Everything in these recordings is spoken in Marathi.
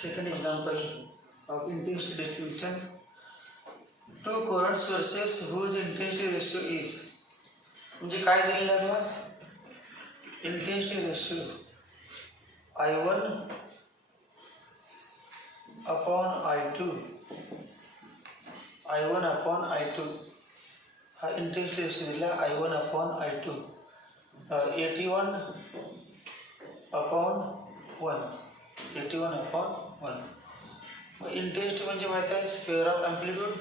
Second example of intensity distribution. Two current sources whose intensity ratio is, म्हणजे काय दिलेलं आहे बघा, intensity ratio I1 upon I2, I1 upon I2 हा इंटेन्सिटी रेशियो दिला I1 upon I2, 81 upon 1, 81 upon 1. Intensity म्हणजे माहिती आहे स्क्वेअर ऑफ ॲम्प्लिट्यूड,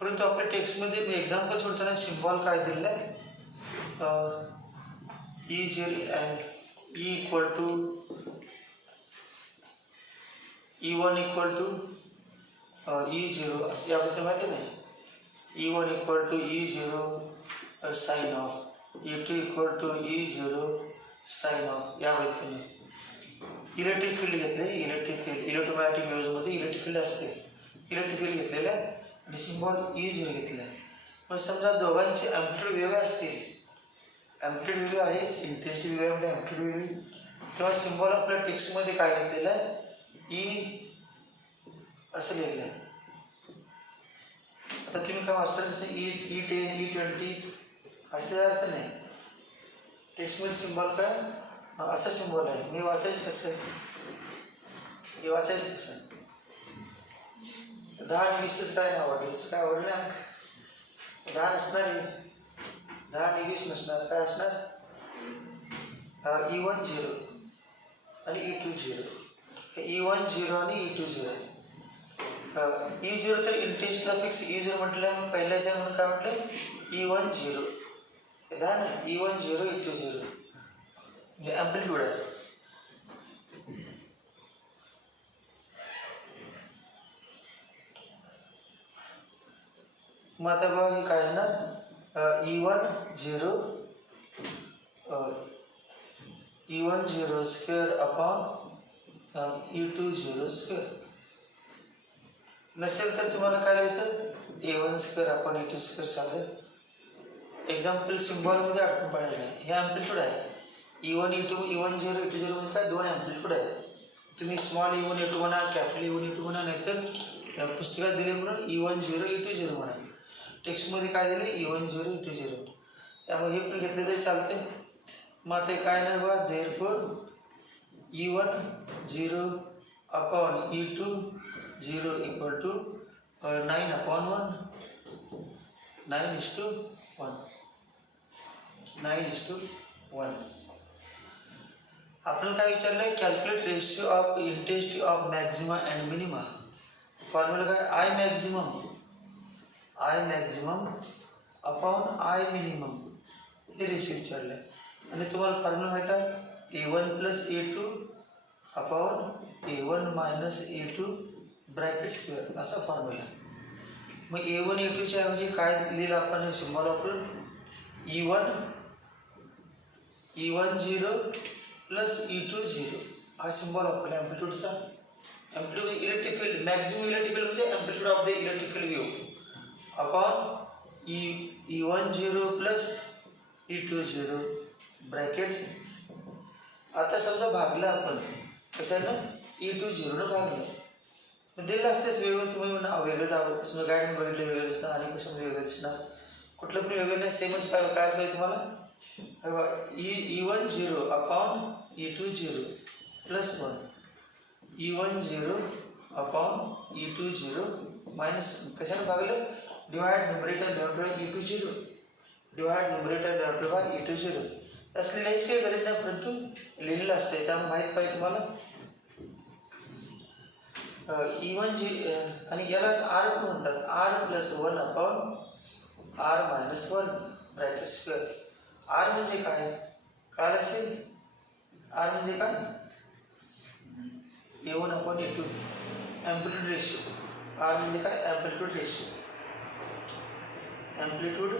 परंतु आपल्या टेक्स्टमध्ये मी एक्झाम्पल सोडताना सिम्बॉल काय दिलेला आहे, E equal to E1 equal to E0 असं याबद्दल माहिती नाही. E1 equal to E0 sine of, E2 equal to E0 sine of याबद्दल. इलेक्ट्रिक फील्ड घेतले, इलेक्ट्रिक फील्ड इलेक्ट्रोमॅग्नेटिक वेव्हजमध्ये इलेक्ट्रिक फील्ड असते, इलेक्ट्रिक फील्ड घेतलेलं आहे आणि सिम्बॉल E0 घेतला आहे. पण समजा दोघांचे ॲम्प्लिट्यूड वेगळे असतील, ॲम्प्लिट्यूड वेगळे आहेच, इंटेन्सिटी वेगळी म्हणजे ॲम्प्लिट्यूड वेगळी, तेव्हा सिम्बॉल आपल्या टेक्स्टमध्ये काय घेतलेलं आहे, ई असं लिहिलं आहे. आता तुम्ही काय वाचता कसं E10 E20 असे अर्थ नाही, टेक्स्टमध्ये सिम्बॉल काय असं सिम्बॉल आहे. मी वाचायचं कसं, हे वाचायचं कसं, 10 आणि 20 काय आवडलं, काय आवडलं अंक 10 नसणार आहे, 10 आणि 20 नसणार, काय असणार E1 0 आणि E2 0, E1 0 आणि E2 0 आहे. E0 तर इंटेन्सिटीला फिक्स E0 म्हटलं, पहिल्याच आहे म्हणून काय म्हटलं E1 0, 10 ना E1 0 E2 0 म्हणजे ॲम्प्लिट्यूड आहे. मग आता बघा हे काय येणार, E1 0 square upon E2 0 square. नसेल तर तुम्हाला काय लिहायचं, A1 square upon E2 square साधं. एक्झाम्पल सिम्बॉलमध्ये अडकून पडायला नाही, हे ॲम्प्लिट्यूड आहे. E1 0 E2 0 म्हणजे काय दोन ॲम्प्लिट्यूड आहे. तुम्ही स्मॉल E1 E2 म्हणा, कॅपिटल E1 E2 म्हणा, नाहीतर पुस्तकात दिले म्हणून E1 0 E2 0 म्हणा. टेक्स्टमध्ये काय दिले E1 0 E2 0, त्यामुळे हे पण घेतले तरी चालते. मग आता काय नाही बघा, therefore E1 0 upon E2 0 equal to 9 upon 1, 9:1, 9:1. आपल्याला काय विचारलं आहे, calculate ratio of intensity of maxima and minima. Formula काय, I maximum upon I minimum, हे रेशिओ विचारलं आहे. आणि तुम्हाला फॉर्म्युला माहीत आहे A1 plus A2 upon A1 minus A2 bracket square, असा फॉर्म्युला. मग A1 A2च्या ऐवजी काय लिहिलं आपण सिम्बॉल वापरून, E1 0 प्लस E2 0 हा सिम्बॉल वापरला ॲम्प्लिट्यूडचा. Amplitude electric field, maximum electric field म्हणजे amplitude of the electric field wave upon E1 0 plus E2 0 bracket. आता समजा भागलं आपण कशानं, E2 0 न भागलं, मग दिलं असतेच वेगळं, तुम्ही म्हणा वेगळं दाबत, तुम्ही गाईड बघितलं वेगळं दिसणार आणि कसं वेगळं दिसणार, कुठलं पण वेगळं नाही, सेमच काय पाहिजे तुम्हाला. E1 0 upon E2 0 plus 1, E1 0 upon E2 0 minus, कशानं भागलं, divide numerator divide by E2 0, divide numerator divide by E2 0. असलेलं हेच काही गरज नाही, परंतु लिहिलेलं असतं, त्यामुळे माहीत पाहिजे तुम्हाला. E1 आणि यालाच R पण म्हणतात, R plus 1 upon R minus 1 bracket square. R म्हणजे काय, काय असेल, R म्हणजे काय, A1 upon A2 amplitude ratio. R म्हणजे काय, ॲम्प्लिट्यूड रेशिओ, ॲम्प्लिट्यूड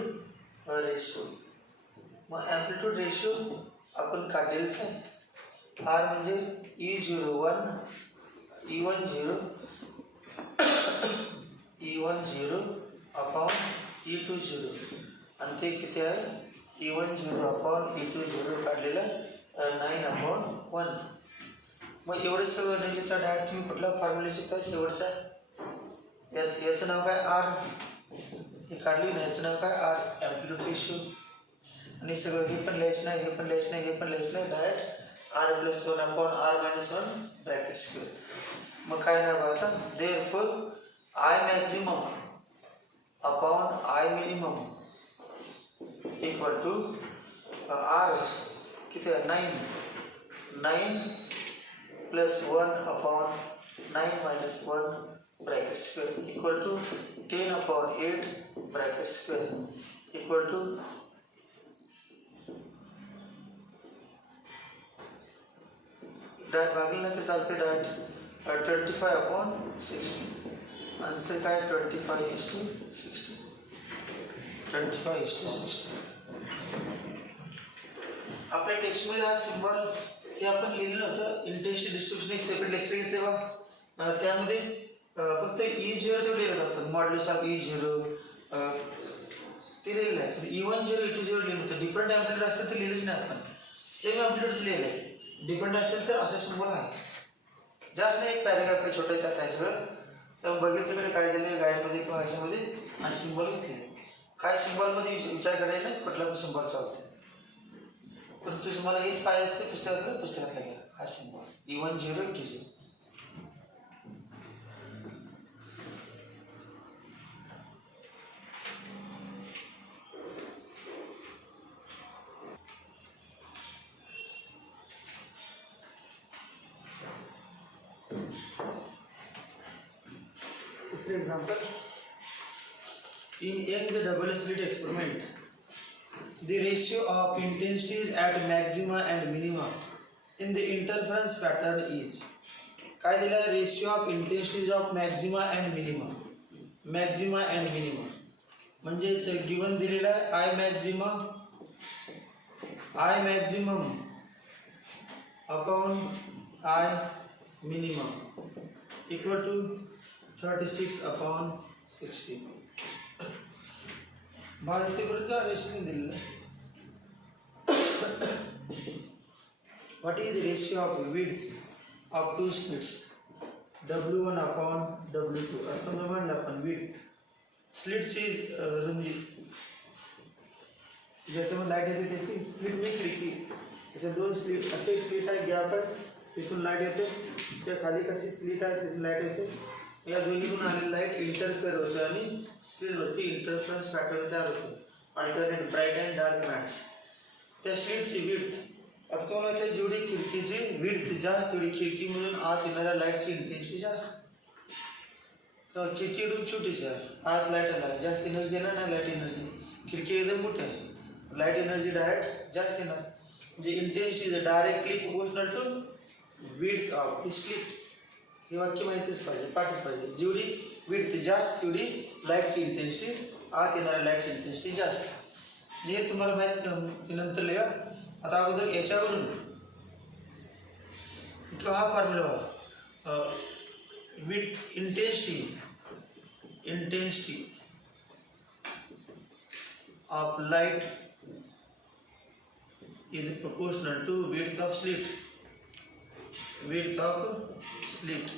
रेशिओ. मग ॲम्प्लिट्यूड रेशिओ आपण काढलेलंच आहे. R म्हणजे E1 0 अपॉन E2 0 आणि ते किती आहे, E1 0 अपॉन E2 0 काढलेलं 9 अपॉन 1. मग एवढं सगळं नाही लिहिता डायरेक्ट तुम्ही कुठला फॉर्म्युला शिकता शेवटचा याचं नाव काय आर, हे काढली ना, याचं नाव काय आर ॲम्प्लिट्यूड रेशिओ. आणि सगळं हे पण लिहायचं नाही, हे पण लिहायचं नाही, हे पण लिहायचं नाही, direct R plus 1 upon R minus 1 bracket square. मग काय नाही बघा आता, therefore I maximum upon I minimum equal to R किती आहे 9 plus 1 upon 9 minus 1 bracket square equal to 10 upon 8 bracket square equal to direct भागलं नाही तर चालते, डायरेक्ट 25 अपॉन 60. आन्सर काय 25:60. 25:60. आपल्या टेक्स्टमध्ये हा सिम्बॉल हे आपण लिहिलं होतं. इंटेन्सिटी डिस्ट्रीब्युशन एक सेपरेट लेक्चर घेतले बा, त्यामध्ये फक्त E0 ते लिहिलं होतं आपण, मॉड्युलस ऑफ E0 ते लिहिलेलं आहे. E10 E20 लिहिलं होतं. डिफरंट ॲम्प्लिट्यूड असेल तर लिहिलंच नाही आपण, सेम ॲम्प्लिट्यूडच लिहिलं आहे. डिफरंट असेल तर असा सिम्बॉल आहे. जास्त नाही, एक पॅरेग्राफ छोटं येतात आहे सगळं. तर बघितलं काय दिलं गाईडमध्ये किंवा ह्याच्यामध्ये हा सिम्बॉल घेतले. काय सिम्बॉलमध्ये विचार करायला नाही, कुठला पण सिम्बॉल चालते. परंतु तुम्हाला हेच पाहिजे ते पुस्तकातला घ्या हा symbol E10 E20. Example, in the double slit experiment, the ratio of intensities at maxima and minima in the interference pattern is. काय दिला, ratio of intensities of maxima and minima. म्हणजे गिवन दिलेला आहे I maximum upon I minimum equal to 36 upon 60. भारतीयपर्यंत रेशिओ दिलेलं. What is the ratio of width of two slits W1 upon W2. असं म्हणलं आपण विड्थ स्लिट्सची रुंदी, ज्याच्यामध्ये लाईट येते त्याची स्लिट मी खिडकी, त्याच्या 2 स्लिट असे स्लिट आहे, गॅप आहे, तिथून लाईट येते, त्या खाली कशी स्लिट आहे तिथून लाईट येते. या दोन्हीकडून आलेली लाईट इंटरफेअर होते आणि स्लिटवरती इंटरफरन्स पॅटर्न तयार होतो, alternate bright and dark mats. त्या स्लिटची विड्थ, आता तुम्हाला त्या जेवढी खिडकीची विड्थ जास्त तेवढी खिडकीमधून आत येणाऱ्या लाईटची इंटेन्सिटी जास्त. तर खिडकी एकदम छोटीशी आहे, आत लाईट आला जास्त एनर्जी येणार नाही, लाईट एनर्जी. खिडकी एकदम मोठी आहे, लाईट एनर्जी डायरेक्ट जास्त येणार. म्हणजे intensity is directly proportional to width of the slit. हे वाक्य माहितीच पाहिजे, पाठच पाहिजे. जेवढी विड्थ जास्त तेवढी लाईटची इंटेन्सिटी, आत येणाऱ्या लाईटची इंटेन्सिटी जास्त. जे तुम्हाला माहीत ते नंतर लिहा. आता अगोदर याच्यावरून किंवा हा formula width intensity of light is proportional to width of slit.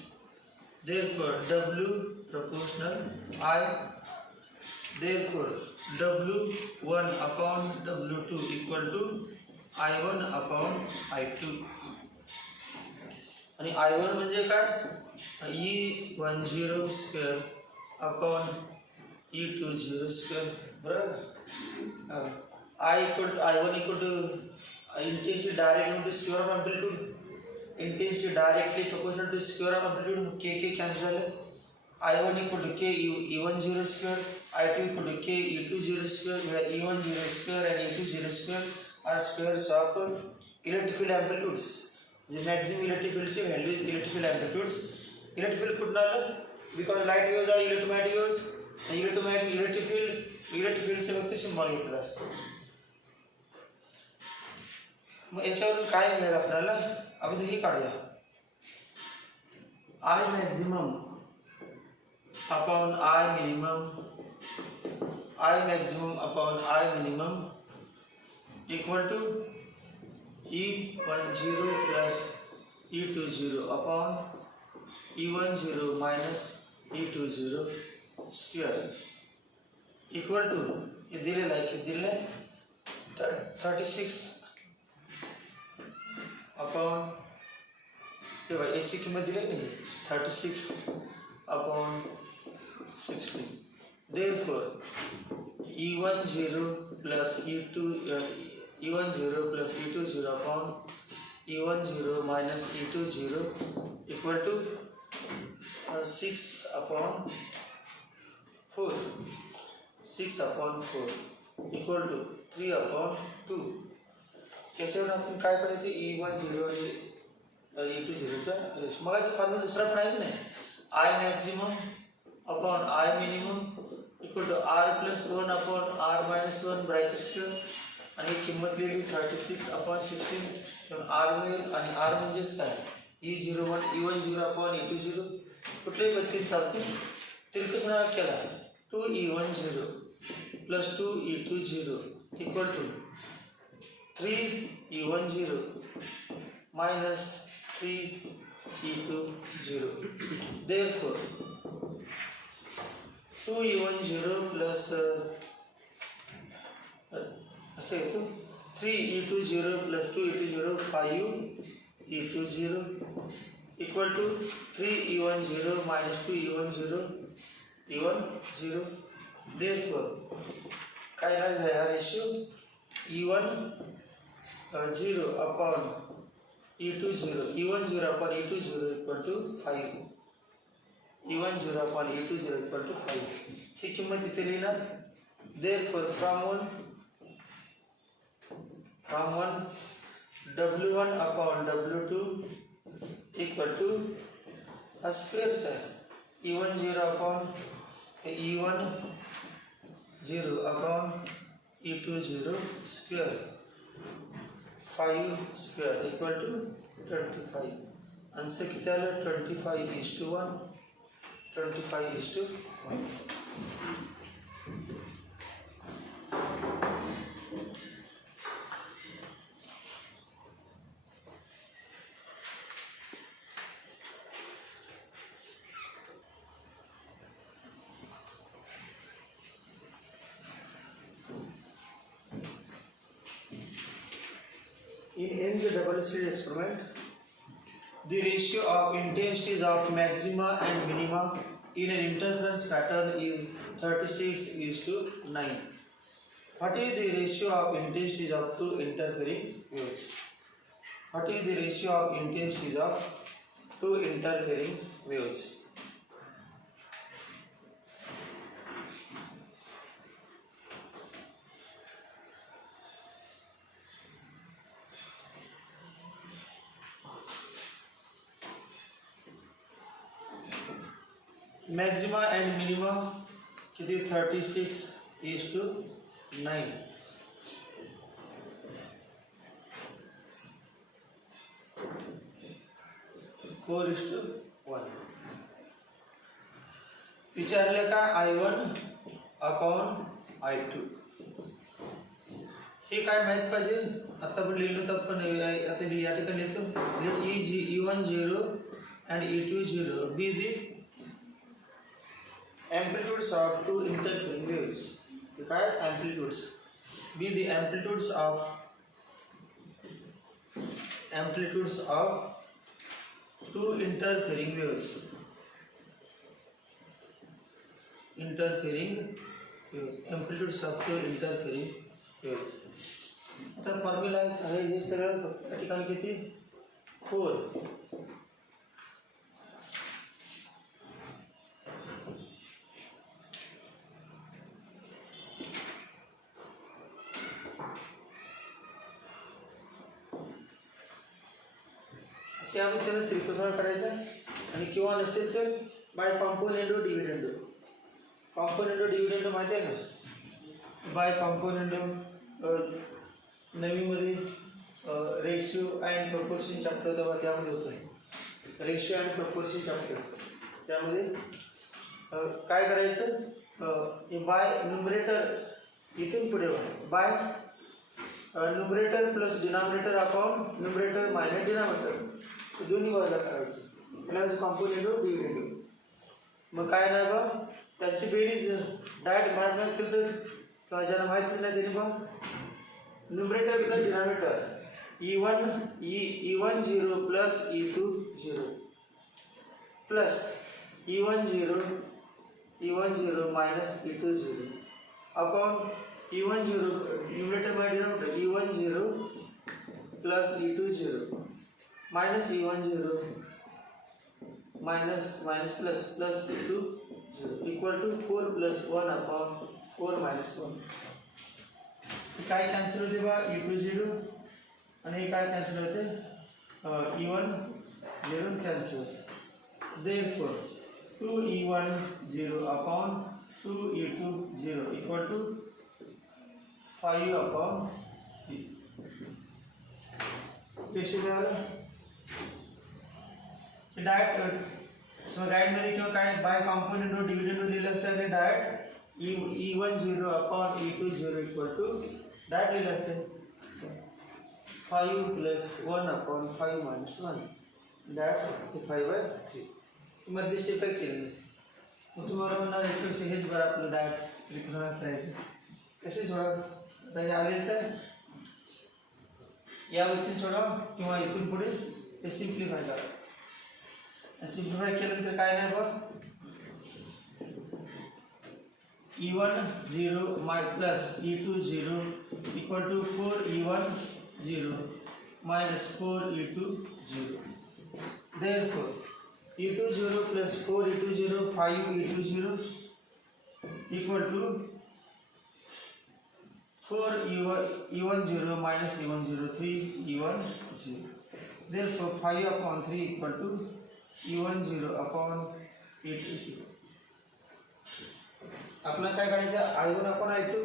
Therefore W proportional I. Therefore W1 upon W2 equal to I1 upon I2. आणि I1 म्हणजे काय, E10 square upon E20 square. बरोबर. I1 equal to intensity directly into square of amplitude. Intensity directly proportional to square of amplitude. K cancel. I1 equal to K E10 square. I2 equal to K E20 square. Where E10 square and E20 square are squares of electric field amplitudes. The maximum electric field value is electric field amplitudes. Electric field could not, because light waves are electromagnetic waves. Electric field से वक्त सिंबल घेतला असतो. मग याच्यावरून काय मिळेल आपल्याला, अगोदर हे काढूया. I maximum upon I minimum equal to E10 plus E20 upon E10 minus E20 square equal to ये दिलेला आहे की दिले 36 upon तेव्हा याची किंमत दिली नाही 36 upon 16. Therefore E10 plus E10 plus E20 upon E10 minus E20 equal to 6 upon 4. 6 upon 4 equal to 3 upon 2. याच्यावर आपण काय करायचं E10 आणि E20 चा रेशो मगाचा फॉर्म्युला दुसरा पण आहे की नाही I maximum upon I minimum equal to R plus 1 upon R minus 1 bracket square आणि किंमत लिहिली 36 upon 16 तर R मिळेल आणि R म्हणजेच काय E01 E10 upon E20 कुठल्याही पद्धतीने चालते तिरकसना केला 2E10 plus 2E20 equal to 3E10 minus 3E20. Therefore 2E10 plus 3E20 plus 2E20 5E20 equal to 3E10 minus 2E10 E10. Therefore काय राहिला हा ratio E10 upon E20 E10 upon E20 equal to 5. E10 upon E20 equal to 5 ही किंमत इथे लिहिणार. Therefore from 1 W1 upon W2 equal to a square है E10 upon E10 upon E20 square 5 square equal to 25. Answer किती आलं 25:1 25:1. In the double slit experiment, the ratio of intensities of maxima and minima in an interference pattern is 36:9. What is the ratio of intensities of two interfering waves? What is the ratio of intensities of two interfering waves? Maxima and minima किती 36:9. Four is to 1. विचारले का I1 upon I2 हे काय माहित पाहिजे. आता आपण लिहिलो तर आपण आता या ठिकाणी लिहितो let E10 and E20 be the amplitudes of two interfering waves. काय amplitudes be the amplitudes of two interfering waves. Amplitudes of two interfering waves. आता फॉर्म्युला आहे हे सगळं या ठिकाणी किती 4. या विचारात त्रिकोण करायचा आणि किंवा नसेल तर by componendo dividendo. Componendo dividendo माहिती आहे का. बाय कॉम्पोनेंडो नवीमध्ये रेशियो अँड प्रपोर्शन चॅप्टर तेव्हा त्यामध्ये होतं आहे. रेशियो अँड प्रपोर्शन चॅप्टर त्यामध्ये काय करायचं बाय न्यूमरेटर इथून पुढे bye numerator plus denominator upon numerator minus denominator दोन्ही बाजूला करायचं, त्याला कॉम्पोनेंट डिव्हिडेंड. मग काय नाही बा त्यांची बेरीज डायरेक्ट मार्क केलं तर किंवा ज्यांना माहितीच नाही त्यांनी बा numerator plus denominator E1 0 plus E2 0 plus E1 0 minus E2 0 upon E1 0 numerator by denominator E1 0 plus E2 0 minus E1 0 minus plus E2 0 equal to 4 plus 1 upon 4 minus 1. काय कॅन्सल होते बा E2 0 आणि हे काय कॅन्सल होते E1 0 कॅन्सल होते. Therefore 2E1 0 upon 2E2 0 equal to 5 upon 3. Direct so गाइडमध्ये किंवा काय बाय कॉम्पोनेंट व डिव्हिजन व दिलं असतं direct E1 0 upon E2 0 equal to direct लिहिलं असतं 5 plus 1 upon 5 minus 1 डायरेक्ट 5/3 मधली स्टेप काय केली नसते. मग तुम्हाला म्हणणार एकपेक्षा हेच बरं आपलं डायरेक्ट रिप्रेझेंट करायचं कसे सोडा. आता हे आले तर या व्यक्तीने सोडा किंवा इथून पुढे हे सिम्प्लिफाय करा. सिम्प्लिफाय केल्यानंतर काय नाही बघ E1 0 माय plus E2 0 equal to 4E1 0 minus 4E2 0. Therefore E2 0 plus 4E2 0 5E2 0 equal to 4E1 0 minus E1 0 3E1 0. Therefore 5 upon 3 equal to E1 0 upon E2 0. आपल्याला काय काढायचं I1 upon I2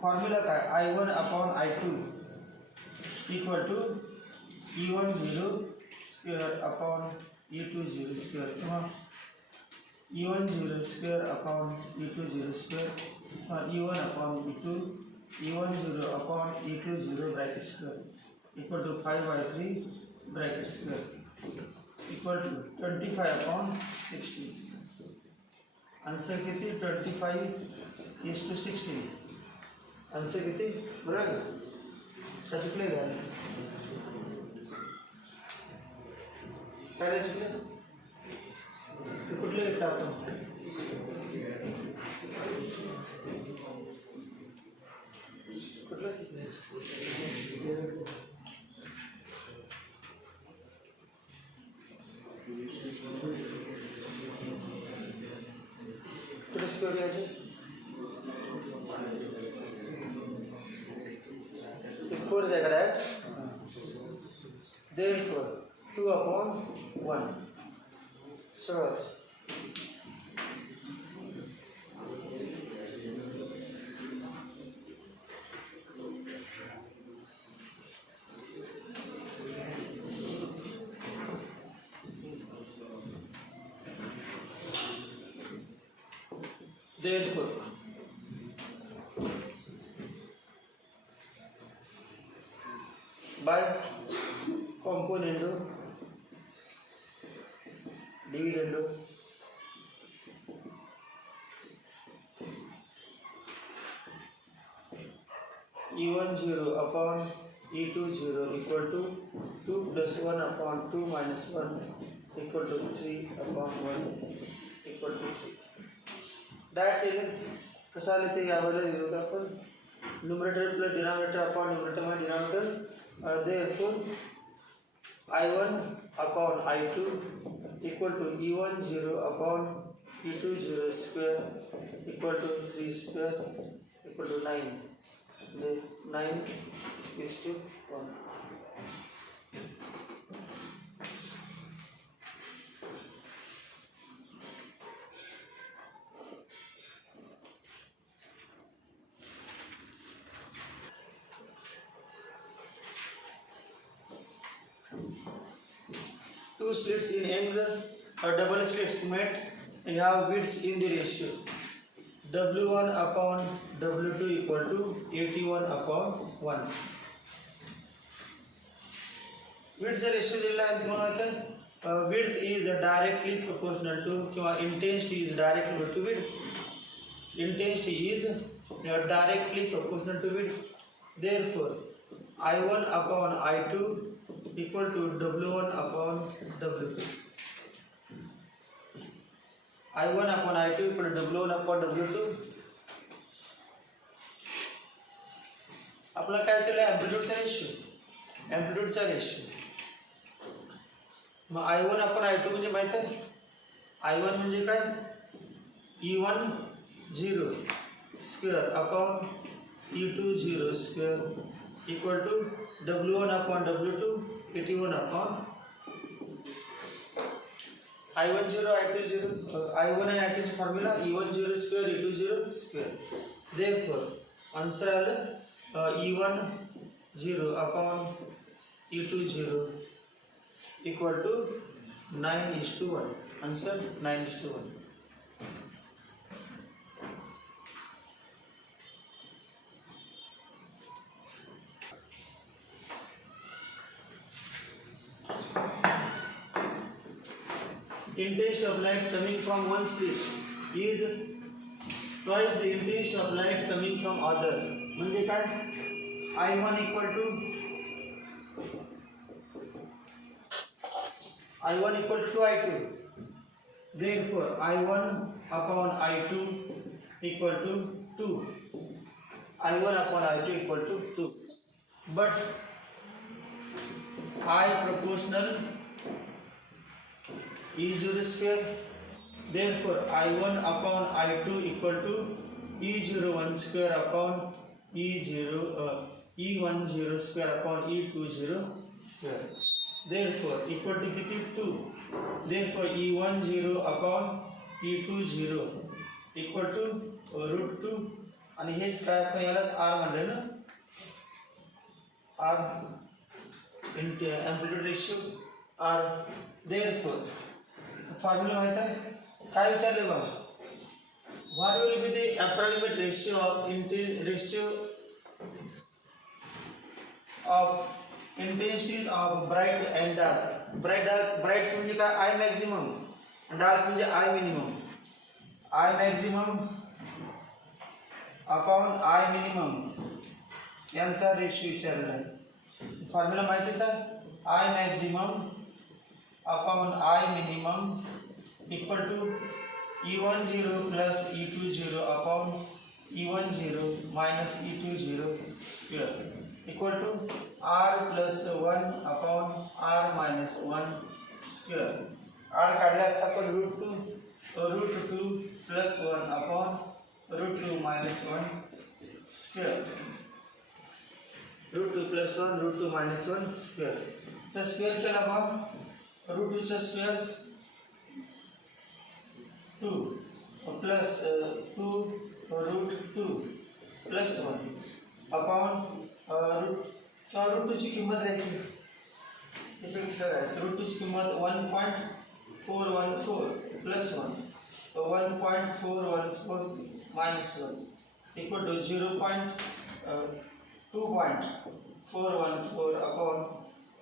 फॉर्म्युला काय I1 upon I2 equal to E1 0 square upon E2 0 square किंवा E1 0 square upon E2 0 square किंवा E1 upon E1 0 upon E2 0 bracket square equal to 5/3 bracket square equal to 25 upon 16. Answer किती 25:16. आंसर किती बरोबर का चुकले का काय चुकले कुठले टाकतो कुठलं कुठे स्क्वेअर घ्यायचे 4 जाएगा direct. Therefore 2 upon 1. So therefore by componendo dividendo E1 0 upon E2 0 equal to 2 plus 1 upon 2 minus 1 equal to 3 upon 1 equal to 3. Direct कसं आलं ते यावेळेला लिहिलं होतं आपण numerator plus denominator upon numerator my denominator. Therefore I1 upon I2 equal to E1 0 upon E2 0 square equal to 3 square equal to 9. The 9 is to 1. Two slits in Young's or double slit estimate have widths in the ratio W1 upon W2 equal to 81 upon 1. विड्थचा रेशो दिलेला आहे तुम्हाला width is directly proportional to किंवा intensity is directly to width intensity is directly proportional to width therefore I1 upon I2 equal to W1 upon W2 I1 upon I2 equal to W1 upon W2 आपला काय चालू आहे एम्प्लिट्यूडचा रेशो मग I1 अपॉन I2 म्हणजे माहित आहे I1 म्हणजे काय E1 0 square upon E2 0 square equal to W1 upon W2 81 upon I1 0 I2 0 I1 and I2 formula E1 0 square E2 0 square therefore answer आलं E1 0 upon E2 0 equal to 9:1 answer 9:1 intensity of light coming from one slit is twice the intensity of light coming from other म्हणजे काय I1 equal to I1 equal to I2 therefore I1 upon I2 equal to 2 I1 upon I2 equal to 2 but I proportional E0 square therefore I1 upon I2 equal to E01 square upon E10 square upon E20 square therefore equal to किती 2 therefore E10 upon E20 equal to root 2 आणि हेच काय आपण यालाच R म्हणले ना R amplitude ratio R therefore formula माहित आहे काय विचारले बघा what will be the approximate ratio of intensities of bright and dark bright म्हणजे काय I maximum dark म्हणजे I minimum I maximum upon I minimum यांचा रेशो विचारलेला आहे फॉर्म्युला माहितीच आहे I maximum upon I minimum equal to E10 plus E20 upon E10 minus E20 square equal to R plus 1 upon R minus 1 square R काढल्यास आपण root 2 plus 1 upon root 2 minus 1 square root 2 plus 1 root 2 minus 1 square चा स्क्वेअर केला बघा root 2 चा square 2 plus 2 root 2 plus 1 upon root 2 ची किंमत घ्यायची इसे कसं करायचं root 2 ची किंमत 1.414 plus 1 so 1.414 minus 1 equal to 2.414 upon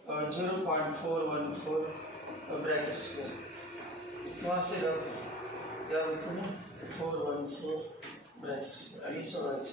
0.414 bracket square किंवा असे या वस्तूने 414 bracket square आणि सोडवायचं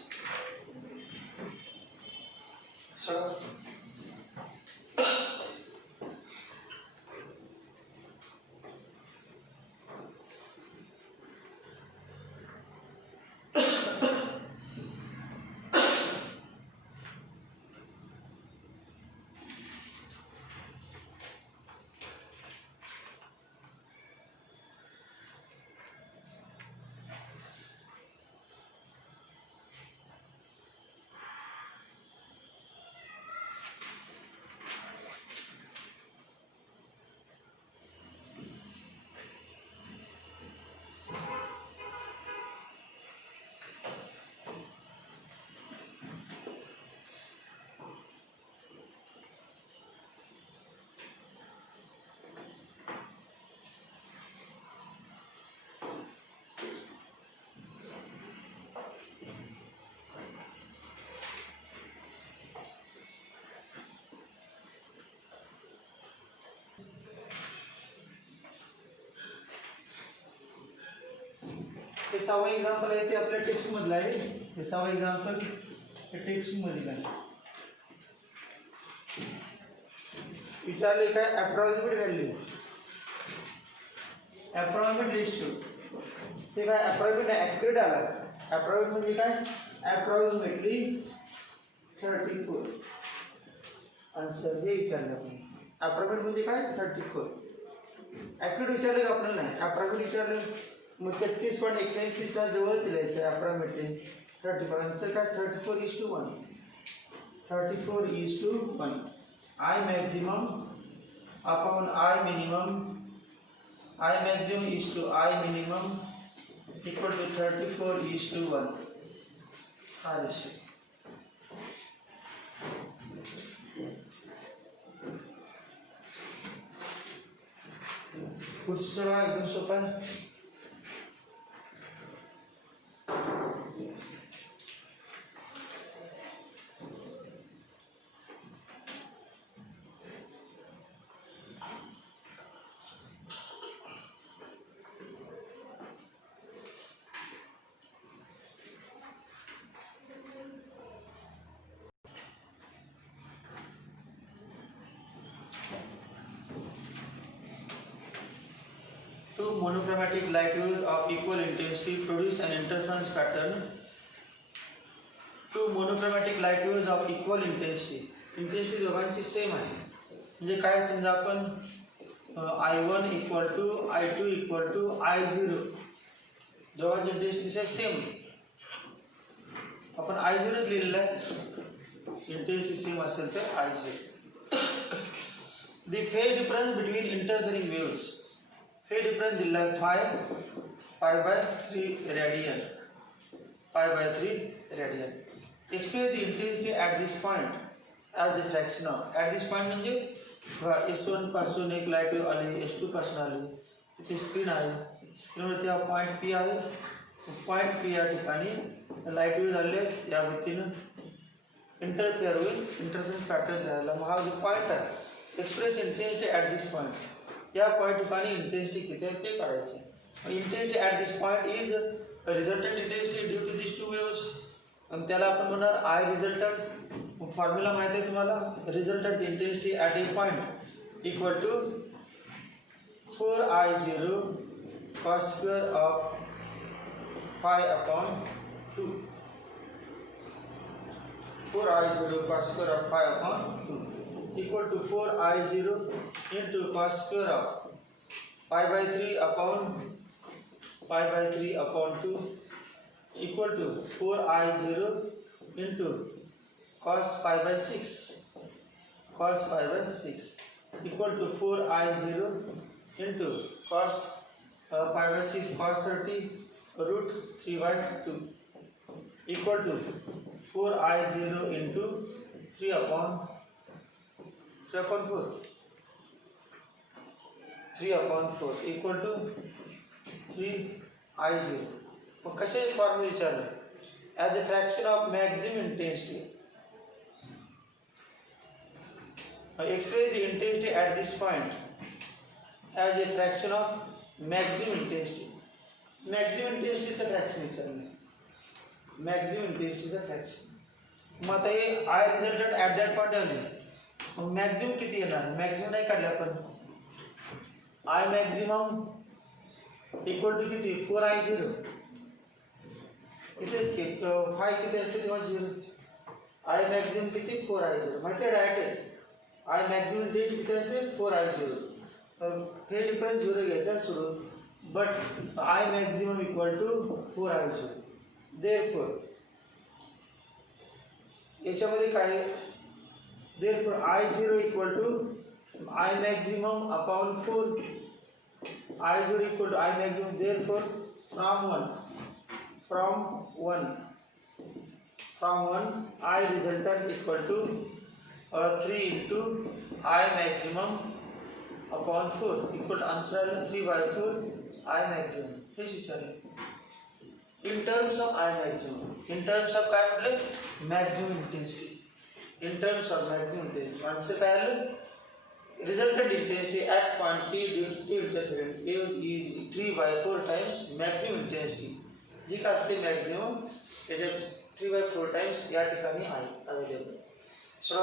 सहावं एक्झाम्पल आहे ते आपल्या टेक्स्ट मधलं आहे. हे सहावं एक्झाम्पल हे टेक्स्ट मधील आहे. विचारले काय अप्रॉक्सिमेट व्हॅल्यू, अप्रॉक्सिमेट रेशिओ. ते काय अप्रॉक्सिमेट ॲक्युरेट आला. अप्रॉक्सिमेट म्हणजे काय अप्रॉक्सिमेटली 34 आन्सर हे विचारलं आपण. अप्रॉक्सिमेट म्हणजे काय 34. ॲक्युरेट विचारले का आपल्याला नाही. अप्रॉक्सिमेट विचारले मग 33.81चा जवळच लिहायचं आहे. अप्रॉक्सिमेटली 34 आन्सर काय 34:1. 34:1. I maximum upon I minimum. I maximum is to I minimum equal to 34:1. हा रेशो. पुढचं सगळं एकदम सोपं आहे. Two monochromatic light waves of equal intensity produce an interference pattern. Two monochromatic light waves of equal intensity. Intensity दोघांची सेम आहे. म्हणजे काय समजा आपण I1 equal to I2 equal to I0. दोघांची इंटेन्सिटी सेम. आपण I0 लिहिलेलं आहे. इंटेन्सिटी सेम असेल तर I0. The phase difference between interfering waves. Phase difference दिला आहे pi by 3 radian. Pi by 3 radian. Express the intensity at this point as a fraction of. At this point म्हणजे S1 पासून एक लाईट वेव्ह आली, S2 पासून आली. इथे स्क्रीन आहे. स्क्रीनवरती हा पॉईंट P आहे. पॉईंट P या ठिकाणी लाईट वेव्ह झालेले आहेत. या व्यक्तीनं इंटरफेअर होईल. इंटरफेअरन्स पॅटर्न द्यायला मग हा जो पॉईंट आहे express intensity at this point. या पॉईंट ठिकाणी इंटेन्सिटी किती आहे ते काढायचं. Intensity at this point is resultant intensity due to this two waves. आणि त्याला आपण म्हणणार आय रिझल्टंट. फॉर्म्युला माहिती आहे तुम्हाला. Resultant intensity at a point equal to 4I0 cos square of phi upon 2. 4I0 cos square of phi upon 2 equal to 4I0 into cos square of pi by 3 upon 2 equal to 4I0 into cos pi by 6 equal to 4I0 into cos pi by 6 cos 30 root 3 by 2 equal to 4I0 into 3 upon 4 equal to 3I0. मग कसे फॉर्म्युला विचारले. As a fraction of maximum intensity. Express the intensity at this point as a fraction of maximum intensity. Maximum इंटेन्सिटीचं फ्रॅक्शन विचारलं. मॅक्झिमम इंटेन्सिटीचं फ्रॅक्शन. मग आता हे I resultant at that point आले. मग मॅक्झिमम किती येणार. मॅक्झिमम नाही काढले आपण. आय मॅक्झिमम इक्वल टू किती 4I0. इथेच की फाय किती असते तेव्हा 0. आय मॅक्झिमम किती 4I0 माहिती आहे डायरेक्टच. आय मॅक्झिमम डेट किती असते 4I0. हे डिफरन्स 0 घ्यायचा सोडून. But I maximum equal to 4I0. Therefore याच्यामध्ये काय. Therefore I0 equal to I maximum upon 4. I0 equal to I maximum. Therefore from 1 I resultant equal to 3 into I maximum upon 4 equal to answer 3 by 4 I maximum. हेच विचारले. In terms of I maximum. In terms of काय म्हटलं maximum intensity. In terms of maximum intensity, answer काय आलं. Resultant intensity at point P due to interference waves is 3 by 4 times maximum intensity. जी काय असते मॅक्झिमम त्याच्यात 3/4 टाइम्स या ठिकाणी आहे अवेलेबल. सो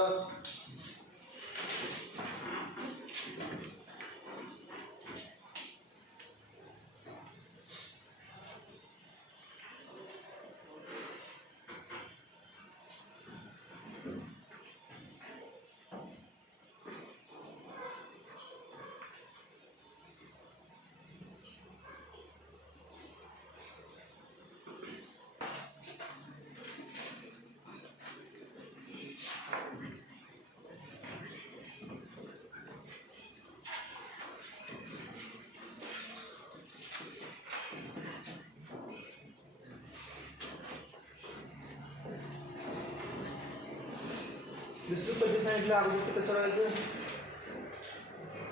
दुसरी पद्धत सांगितलं अगोदरचं कसं व्हायचं.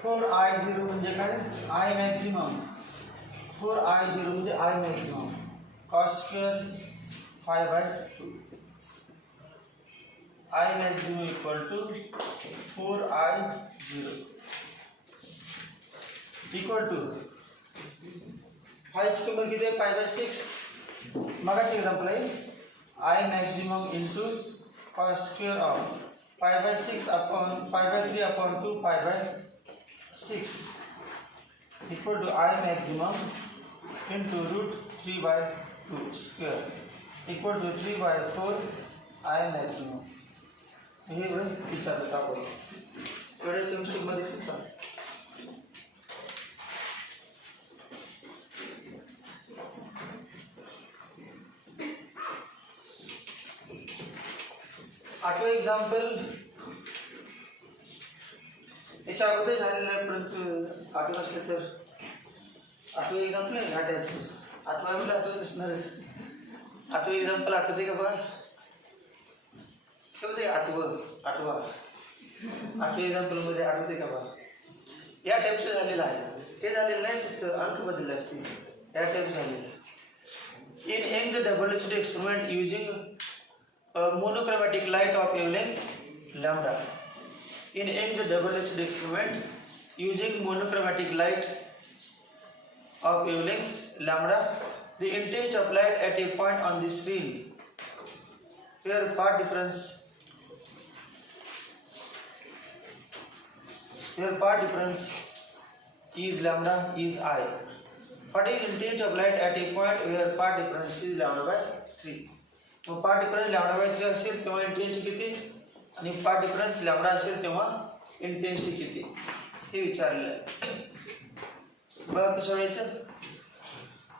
4I0 म्हणजे काय, I मॅक्झिमम. 4I0 म्हणजे I maximum cos square 5/2. I maximum equal to 4I0 equal to 5 ची किंमत किती आहे 5/6. मगाच एक्झाम्पल आहे I maximum into cos square of 5/6 upon 5/3 upon 2 5/6 equal to I maximum into root 3/2 square equal to 3/4 I maximum. हे विचारत आपण एवढे केमिस्ट्री मध्ये चालेल. आठवं एक्झाम्पल याच्या अगोदर झालेलं आहे परंतु आठवत असलं तर आठवं एक्झाम्पल आहे ह्या टाईपचं. आठवा म्हणजे आठवत दिसणारच. आठवं एक्झाम्पल आठवते का बा समजे आठवा एक्झाम्पलमध्ये आठवते का बा या टाईपचं झालेलं आहे. हे झालेलं नाही फक्त अंक बदलले असतील या टाईप झालेलं. In Ang the double acid experiment using monochromatic light of wavelength lambda. In the double acid experiment using monochromatic light of wavelength lambda, the intensity of light at a point on the screen where part difference is lambda is I. What is intensity of light at a point where part difference is λ/3? मग पार्ट डिफरन्स λ/3 असेल तेव्हा इंटेन्सिटी किती आणि पार्ट डिफरन्स λ असेल तेव्हा इंटेन्सिटी किती हे विचारलेलं आहे. बघा कसं व्हायचं.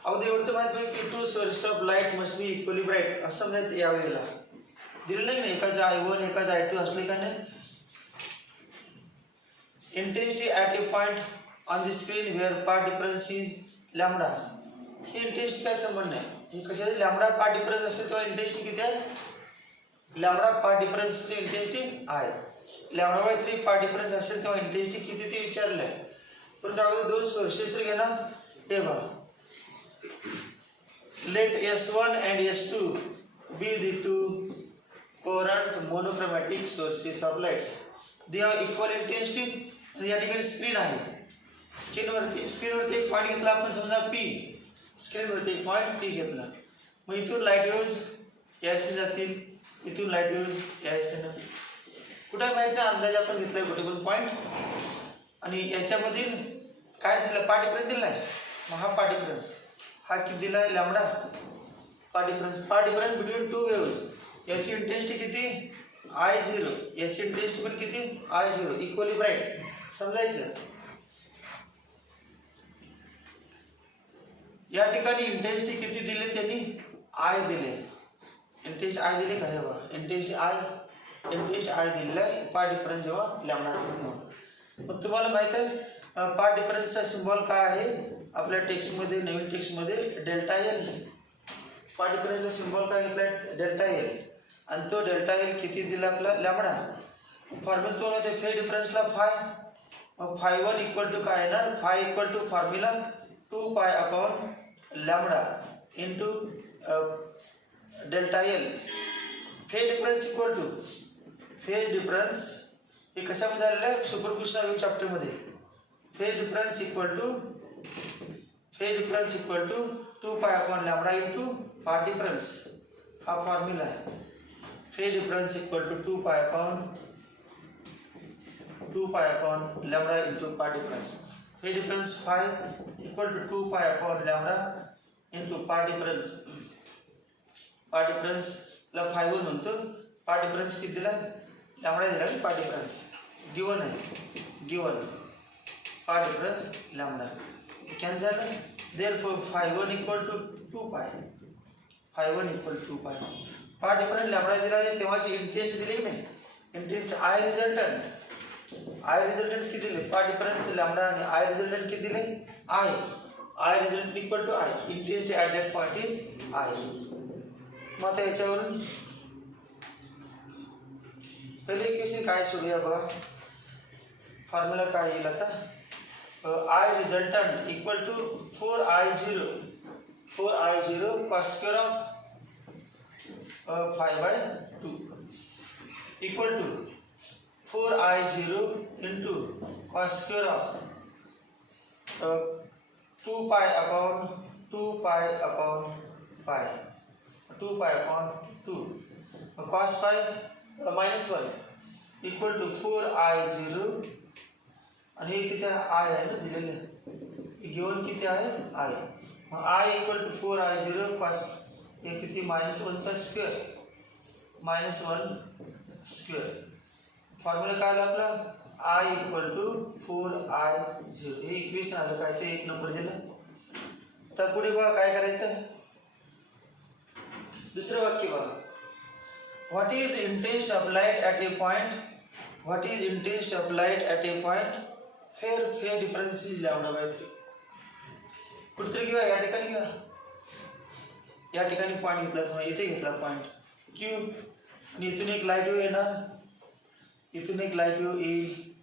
अगोदर एवढं माहित पाहिजे की 2 source of light must be equally bright असं समजायचं. यावेळेला दिलं नाही ना एकाचं I1 एकाचं I2 असले का नाही. Intensity at a point on the screen where path difference is λ. ही इंटेन्सिटी काय संबंध नाही. हे कशाचे लॅम्बडा पार्ट डिफरन्स असेल तेव्हा इंटेन्सिटी किती आहे. लॅम्बडा पार्ट डिफरन्सची इंटेन्सिटी आहे. λ/3 पार्ट डिफरन्स असेल तेव्हा इंटेन्सिटी किती ते विचारलं आहे. परंतु अगोदर दोन सोर्सेस तर घेणार. हे बघा late S1 and S2 be the two coherent monochromatic sources of lights. They have equal intensity. या ठिकाणी स्क्रीन आहे. स्क्रीनवरती एक पॉईंट घेतला आपण समजा P. स्क्रीनवरती एक पॉईंट P घेतला. मग इथून लाईट वेव्हज यायचे जातील, इथून लाईट वेव्हज यायचे ना. कुठे माहिती नाही अंदाज आपण घेतलाय कुठे पण पॉईंट आणि याच्यामधील काय दिलं पार्ट डिफरन्स दिला आहे. मग हा पार्ट डिफरन्स हा किती दिला आहे lambda part difference between to waves. याची इंटेन्सिटी किती I0, याची इंटेन्सिटी पण किती I0 इक्वली ब्राईट समजायचं. या ठिकाणी इंटेन्सिटी किती दिले त्यांनी I दिले. इंटेन्सिटी I दिले का हे बघा इंटेन्सिटी I दिलेला आहे. पार्ट डिफरन्स जेव्हा लॅम्बडा असेल तेव्हा. मग तुम्हाला माहित आहे पार्ट डिफरन्सचा सिम्बॉल काय आहे आपल्या टेक्स्टमध्ये नवीन टेक्स्टमध्ये डेल्टा एल. पार्ट डिफरन्सचा सिम्बॉल काय घेतला डेल्टा एल आणि तो डेल्टा एल किती दिला आपला लॅम्बडा. फॉर्म्युला तो होते फेज डिफरन्सला फाय. मग φ1 इक्वल टू काय येणार five equal to formula 2 pi upon lambda into delta L. Phase difference equal to phase difference हे कशामध्ये झालेलं आहे सुपरपोजिशन ऑफ चॅप्टरमध्ये. Phase difference equal to 2 pi upon lambda into path difference हा फॉर्म्युला आहे. Phase difference equal to 2 pi upon lambda into path difference. Phase difference phi equal to 2 pi upon lambda into path difference. Path डिफरन्सला 5 म्हणतो. पाथ डिफरन्स किती दिला? लॅम्बडा दिला आणि पाथ डिफरन्स गिवन आहे. Given path difference lambda cancel झालं. देअरफॉर phi1 इक्वल टू 2 पाय. phi1 इक्वल टू 2 पाय. पाथ डिफरन्स लॅम्बडा दिला आहे तेव्हाची इंटेन्स दिली की नाही. इंटेन्स आय रिझल्टंट किती दिले? पाथ डिफरन्स लॅम्बडा आणि आय रिझल्टंट किती दिले? I resultant equal to I. Intense at that point is I. मग आता याच्यावरून पहिले इक्वेशन काय सोडूया बघा. फॉर्म्युला काय येईल आता? I resultant equal to 4I0 cos square of 5/2 equal to 4I0 into cos square of 2 pi upon 2 cos pi -1 equal to 4I0 आणि हे किती आहे? आय आहे ना दिलेले. गिवन किती आहे? आय. मग I equal to 4I0 cos हे किती? -1चा स्क्वेअर. फॉर्म्युला काय आला आपला? I equal to 4I0. हे इक्वेशन आलं काय? ते 1 नंबर दिलं. तर पुढे बघा काय करायचं. दुसरं वाक्य बघा. What is intense of light at a point? Phase difference is λ/3. कुठतरी घेऊया. या ठिकाणी घेऊया. या ठिकाणी पॉईंट घेतला समजा. इथे घेतला पॉईंट क्यू आणि इथून एक लाईट वेव्ह येणार. इथून एक लाईट वेव्ह येईल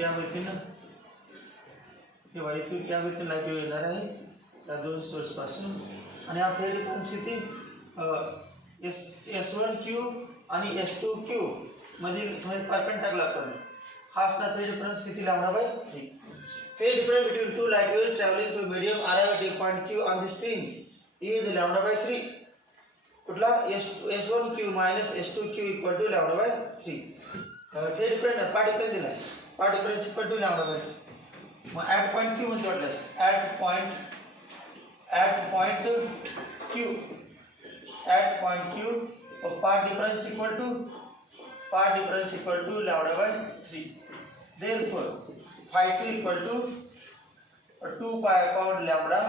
या व्यक्तीनं. हे बघा इथून या व्यक्तीनं लाईट वेव्ह येणार आहे या दोन सोर्स पासून. आणि हा फेअर डिफरन्स किती? S1Q आणि S2Q मधील परपेंड टाकला आपण. हा असणार फेज डिफरन्स किती? λ/3. Phase difference between two light wave travelling through medium arrive at a point Q on the screen is λ/3. कुठला? S1Q minus S2Q equal to λ/3. Phase difference path difference दिला आहे. Path difference equal to λ/3. मग ॲट पॉईंट Q म्हणतो वाटल्यास. At point Q path difference equal to λ/3. Therefore, phi2 equal to 2 pi upon lambda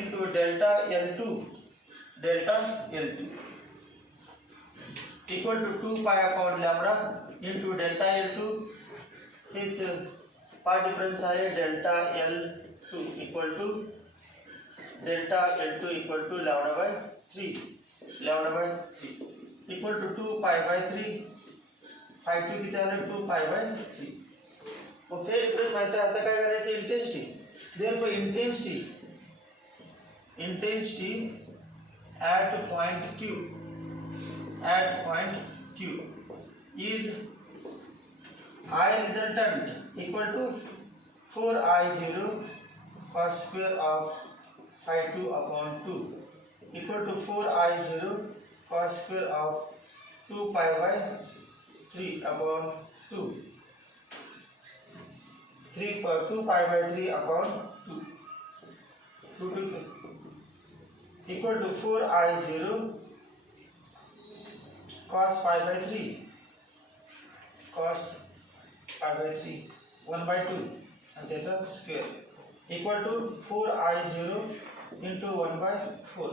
into delta L2 equal to 2 pi upon lambda into delta L2. His part difference आहे delta L2 equal to λ/3 equal to 2 pi by 3. phi2 किती आलं? 2 pi by 3. मग फेज डिफरन्स माहिती आहे. आता काय करायचं? Therefore intensity at point Q is I resultant equal to 4I0 cos square of phi2 upon 2 equal to 4I0 cos square of 2 pi by 3 upon 2 pi by 3 upon 2 equal to 4I0 cos pi by 3 1 by 2 and त्याचा square equal to 4I0 into 1 by 4.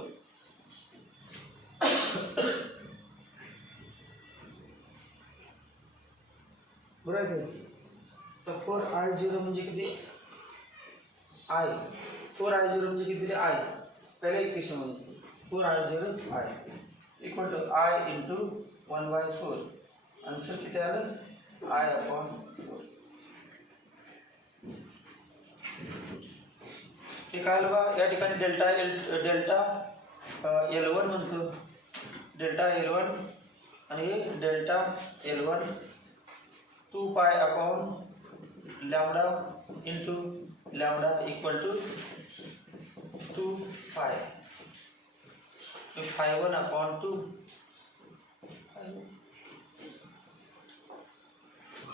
बरोबर. तर 4I0 म्हणजे किती? I. 4I0 म्हणजे किती दिले? I. पहिल्या इक्वेशन मध्ये 4I0 I equal to I into 1 by 4. Answer किती आलं? I upon 4. हे काय आलं बा? या ठिकाणी डेल्टा L1 म्हणतो. डेल्टा L1 आणि हे delta L1 2 pi upon lambda into lambda equal to 2 pi. Phi 1 upon 2.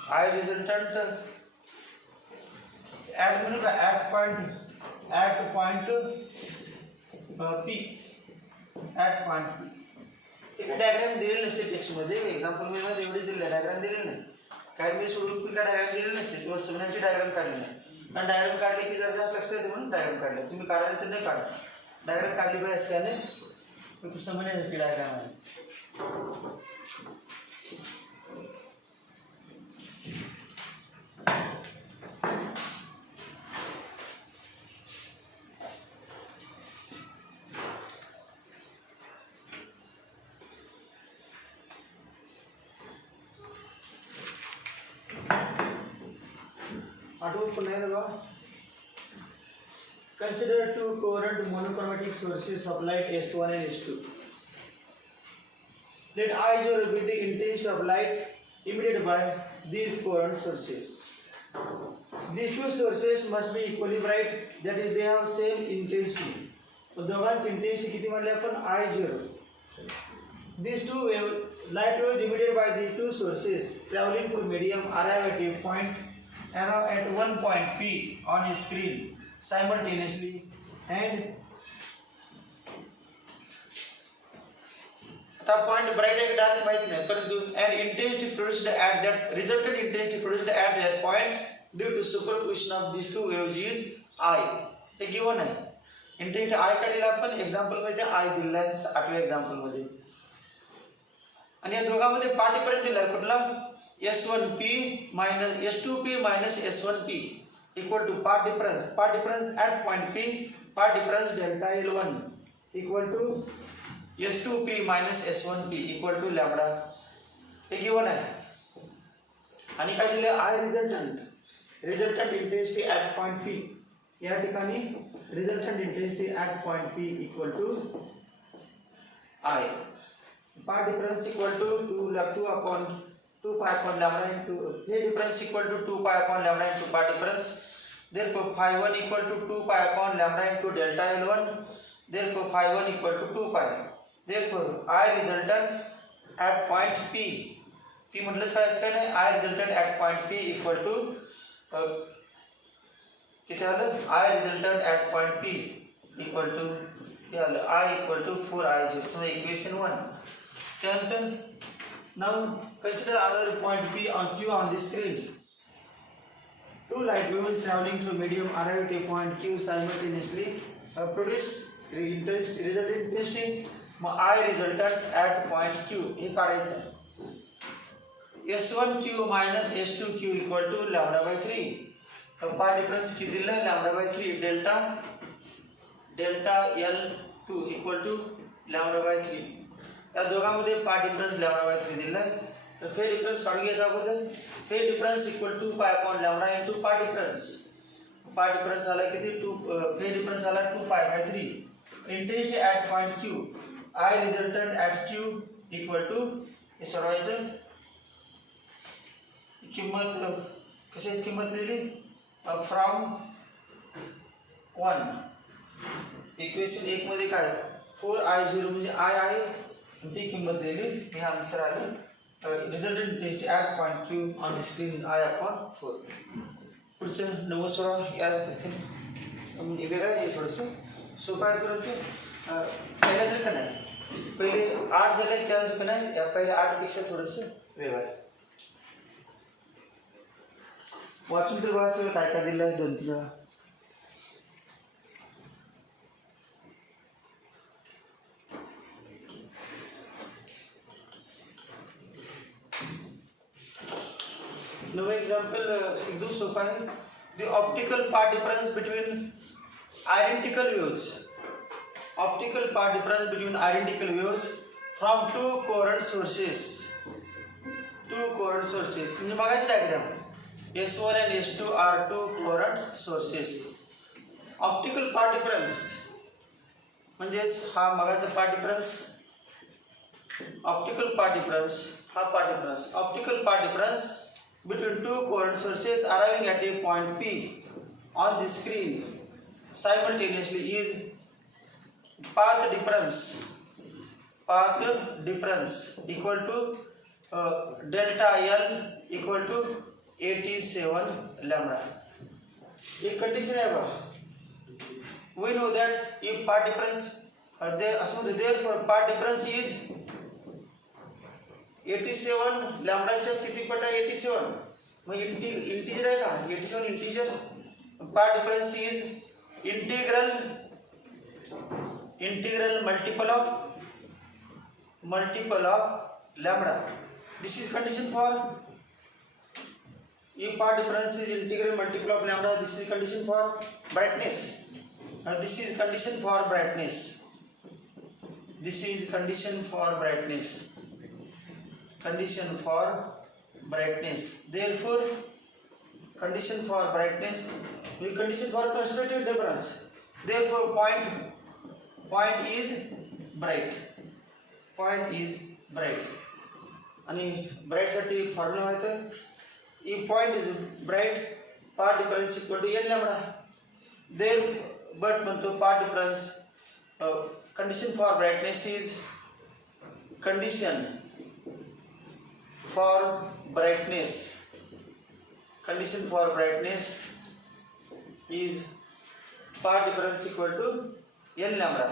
I resultant at point P. At point P. एक डायग्राम दिलेलं नसते टेक्स्टमध्ये, एक्झाम्पलमध्ये एवढी दिलेलं डायग्राम दिलेलं नाही. काय मी सोडून की डायग्राम दिलेलं नसते किंवा सगळ्यांची डायग्राम काढली नाही. कारण डायग्राम काढली की जर जास्त लक्षात येते म्हणून डायग्राम काढले. तुम्ही काढायला तर नाही काढा. डायग्राम काढली पाहिजे असल्याने फक्त समजण्यासाठी डायग्राम आहे. Consider two coherent monochromatic sources of light S1 and S2. Let I0 be the intensity of light emitted by these coherent sources. These two sources must be equally bright, that is, they have same intensity. दोघांची intensity किती म्हटले आपण I0. These two light waves emitted by these two sources traveling through medium arrive at one point P on a screen simultaneously and आता पॉइंट ब्राइट आहे डार्क माहित नाही, परंतु and intensity produced at that resultant intensity produced at that point due to superposition of these two waves is I. हे गिवन आहे. इंटेन्सिटी I काढलेला आपण एक्झाम्पल मध्ये I दिलेला आहे 8व्या एक्झाम्पल मध्ये. आणि या दोघांमध्ये पार्ट डिफरन्स दिला आहे कुठला S1p minus S2p minus S1p equal to path difference at point P, path difference delta L1 equal to S2p minus S1p equal to lambda. हे गिवन आहे. आणि काय दिले I resultant intensity at point P. या ठिकाणी resultant intensity at point P equal to I. Path difference equal to 2 upon 2 pi upon lambda into phase difference equal to 2 pi upon lambda into path difference. Therefore phi 1 equal to 2 pi upon lambda into delta L1. Therefore phi 1 equal to 2 pi. Therefore I resultant at point P. P म्हटलंच पाहिजे काय नाही. I resultant at point P equal to किती आलं I resultant at point P equal to हे आलं I equal to 4I0. समजा इक्वेशन 1. त्यानंतर now consider other point P on Q on the screen. Two light waves traveling through medium arrive at a point Q simultaneously produce resultant intensity I resultant at point Q. हे काढायचं आहे. S1Q minus S2Q equal to lambda by 3. Path difference किती दिला lambda by 3 delta L2 equal to lambda by 3. या दोघांमध्ये पाथ डिफरन्स lambda by 3 दिला आहे. तर फेज डिफरन्स काढून घ्यायचा अगोदर. Phase difference equal to pi upon lambda into path difference. Path difference आला किती 2 फेज डिफरन्स आला 2 pi by 3. Intensity at point Q I resultant at Q equal to हे सोडवायचं. किंमत कशाची किंमत लिहिली फ्रॉम 1. इक्वेशन 1 मध्ये काय 4I0 म्हणजे I आहे ती किंमत लिहिली. हे आन्सर आलं. Resultant intensity at point Q on the screen is I upon 4. पुढचं 9 सोडा या जाते वेगळं आहे थोडंसं सोपं आहे, परंतु पहिल्यासारखं नाही. पहिले 8 झाले त्यासारखं नाही. या पहिले 8 पेक्षा थोडंसं वेगळं आहे. वाचून तर बघा सगळं काय काय दिलं आहे 2-3 वेळा. Now example एकदम सोपा है. The optical path difference between identical waves. Optical path difference between identical waves from two coherent sources. Two coherent sources. म्हणजे मागाची diagram S1 and S2 are two coherent sources. Optical path difference म्हणजेच हा मागाचा path difference. Optical path difference हा path difference. Optical path difference between two coherent sources arriving at a point P on the screen simultaneously is path difference equal to delta L equal to 87 lambda. एक कंडिशन है बा. We know that if path difference therefore path difference is 87 lambda च्या किती पट आहे 87. मग इंटीजर आहे का 87 integer. Path difference is integral multiple of lambda. This is condition for if part difference is integral multiple of lambda. This is condition for brightness. This is condition for brightness. Therefore condition for brightness we condition for constitutive difference. Therefore point is bright. आणि ब्राइट साठी फॉर्म्युला माहित आहे. if point is bright path difference equal to n lambda. Then but म्हणतो path difference condition for brightness is condition for brightness is path difference equal to n lambda.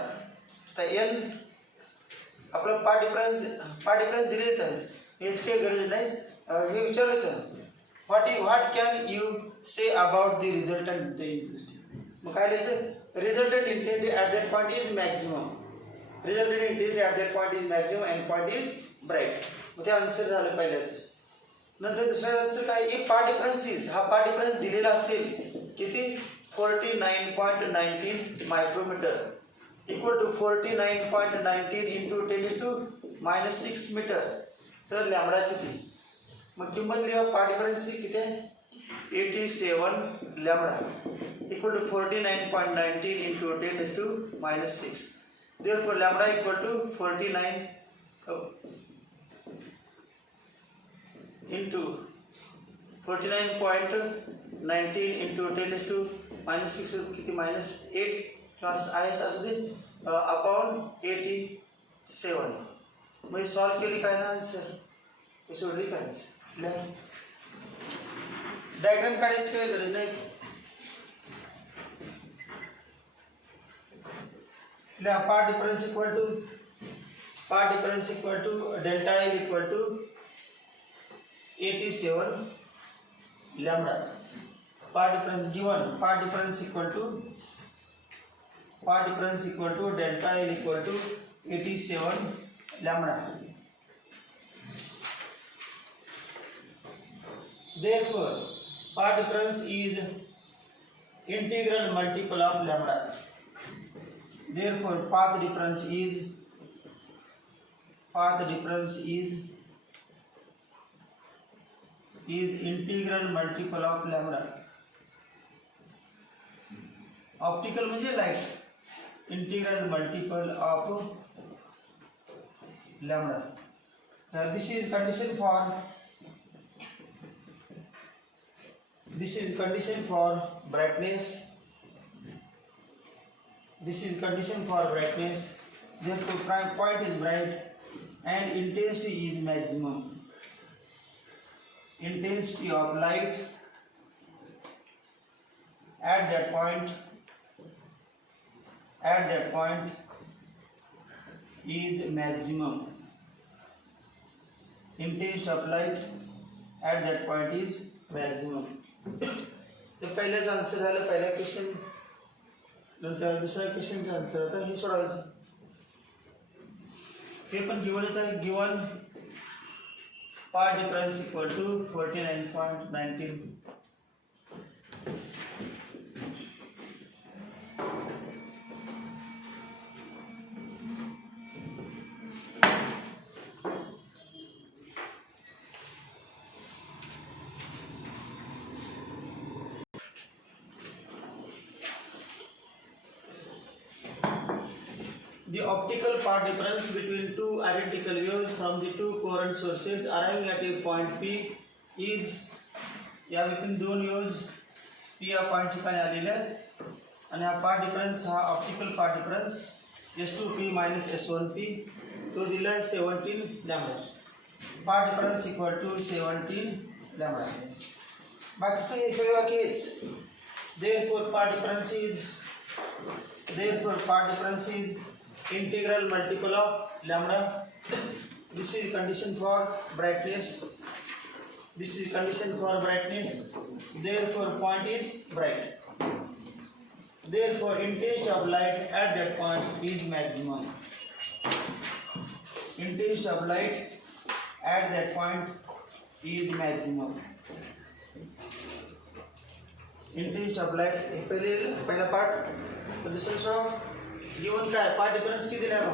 तर n आपला पार्ट डिफरन्स दिलेच आहे. याची काही गरज नाही. हे विचारलं होतं what can you say about the resultant intensity. मग काय लिहायचं resultant intensity at that point is maximum and point is bright. मग ते आन्सर झालं पहिल्याचं. नंतर दुसरा आन्सर काय if part difference is हा पार्ट डिफरन्स दिलेला असेल किती 49.19 micrometre equal to 49.19 into 10⁻⁻6 metre. तर लॅम्बडा किती. मग किंमत लिहा पार्ट डिफरन्स किती आहे 87 lambda equal to 49.19 into 10⁻⁻6. Therefore lambda equal to 49 into 49.19 into 10⁻⁻6 किती -8 किंवा IS असू दे अपॉन 87. मग सॉल्व केली काय ना आन्सर हे सोडली काय आन्सर. डायग्राम काढायची काय गरज नाही. Part difference equal to delta L equal to 87 lambda. Part difference given part difference equal to delta L equal to 87 lambda. Therefore path difference is integral multiple of lambda. Therefore path difference is integral multiple of lambda. Optical म्हणजे light. Integral multiple of lambda. Now this is condition for brightness. Therefore point is bright and intensity is maximum. Intensity of light at that point is maximum. Intensity of light at that point is maximum. तर पहिल्याच आन्सर झालं पहिल्या क्वेश्चन. नंतर दुसऱ्या क्वेश्चनचं आन्सर आता हे सोडवायचं. हे पण गिवनच आहे. Given part difference equal to 49.19. The optical path difference between two identical waves from the two coherent sources arriving at a point P is या व्यतिरिक्त दोन वेव्ज पी या पॉईंट ठिकाणी आलेले आहेत आणि हा पार्ट डिफरन्स हा optical part difference S2P minus S1P तो दिला आहे 17 lambda. Part difference equal to 17 lambda. बाकीचं हे सगळे बाकी हेच. Therefore part difference is integral multiple of lambda. This is condition for brightness. Therefore point is bright. Therefore intensity of light at that point is maximum. Intensity of light at that point is maximum. Intensity of light पहला पार्ट. दुसरा गिवन काय पार्ट डिफरन्स किती दिला आहे.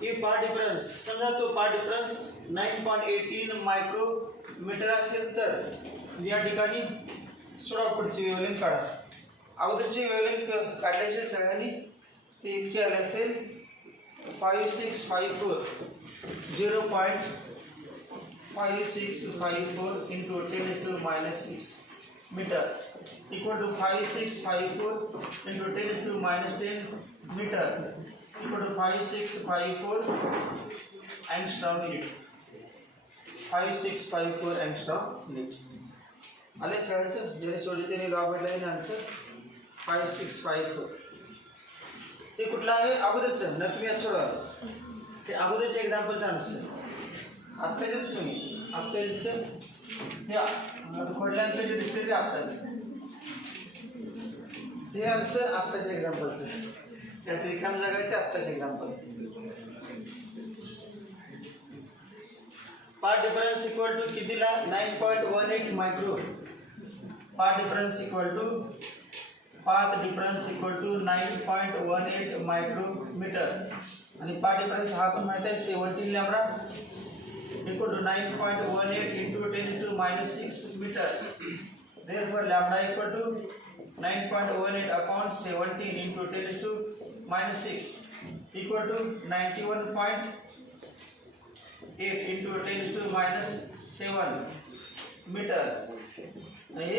ही पार्ट डिफरन्स समजा तो पार्ट डिफरन्स 9.18 मायक्रोमीटर असेल तर या ठिकाणी सोडा पुढची वेवलेंथ काढा. अगोदरची वेवलेंथ काढली असेल सगळ्यांनी ते इतके आले असेल 5654 0.5654 into 10⁻6 meter equal to 5654 into 10⁻10 meter equal to 5654 angstrom unit. 5654 angstrom unit. आले सगळ्यांचं जरी सोडले तरी लॉ भेटला आहे आन्सर 5654. ते कुठलं आहे अगोदरचं न तुम्ही सोडवा ते अगोदरच्या एक्झाम्पलचं आन्सर. आत्ताचंच तुम्ही आत्ताचं हे आता खोडल्यानंतर जे दिसते ते आत्ताच ते आन्सर आत्ताच्या एक्झाम्पलचं. त्यात रिकाम जागा आहे ते आत्ताचे example. Part difference equal to कितीला 9.18 micro. Part difference equal to 9.18 micrometre आणि पार्ट डिफरन्स हा पण माहिती आहे 17 lambda equal to 9.18 into 10⁻6 meter. Therefore lambda equal to 9.18 upon 17 into 10⁻6 equal to 91.8 into 10⁻7 meter. आणि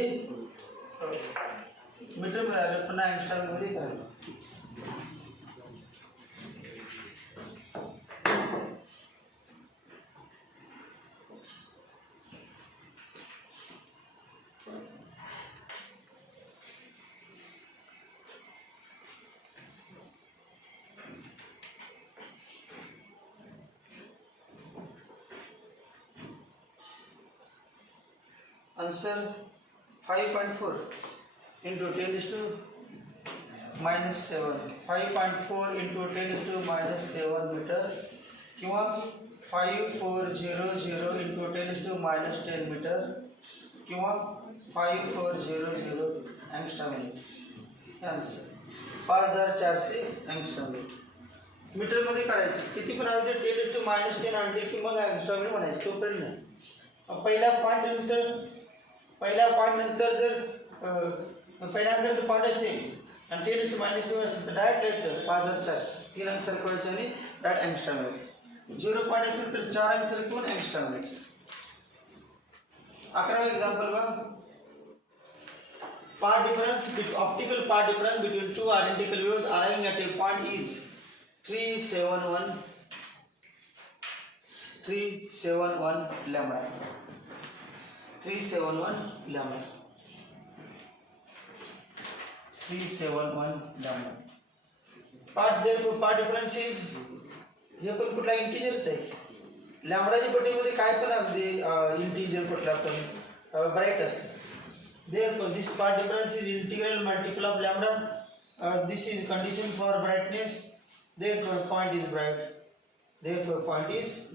मीटर मध्ये पुन्हा एंगस्ट्रॉम मध्ये काय आंसर 5.4 into 10⁻7 5.4 into 10⁻7 मीटर किंवा 5400 into 10⁻10 मीटर किंवा 5400 angstrom unit. Answer 5400 angstrom unit. मीटरमध्ये काढायचे किती पण आहे 10⁻10 आणले की मग एंगस्ट्रॉम युनिट म्हणायचं तोपर्यंत नाही. पहिल्या पॉईंट नंतर जर पहिल्यानंतर पॉईंट असेल आणि 10⁻7 असेल तर डायरेक्ट लिहायचं 5400 3 अंक सरकवायचे आणि डायरेक्ट एंगस्ट्रॉम युनिट. 0 पॉईंट असेल तर 4 अंक सरकवून एंगस्ट्रॉम युनिट. 11वा एक्झाम्पल बघा. Part difference optical part difference between to identical waves arriving at a point is 371 lambda. 371 lambda. Part difference is हे पण कुठला इंटिजरच आहे. लॅम्बडाच्या पट्टीमध्ये काय पण असते इंटिजर कुठला पण ब्राईट असते. Therefore this part difference is integral multiple of lambda. This is condition for brightness. Therefore point is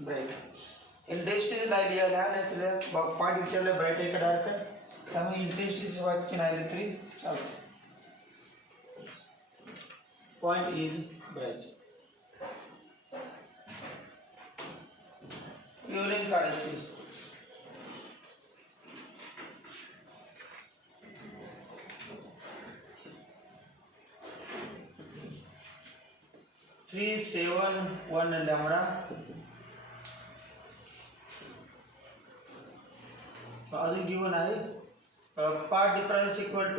bright. Intensity लायली आहे नाही तुला पॉईंट विचारलं ब्राईट आहे का डार्क आहे त्यामुळे इंटेन्सिटीची वाक्य नाही आली तरी चालतं. Point is bright. वेवलेंथ काढायची. थ्री 7 लॅम्बडा अजून गिवन आहे path difference equal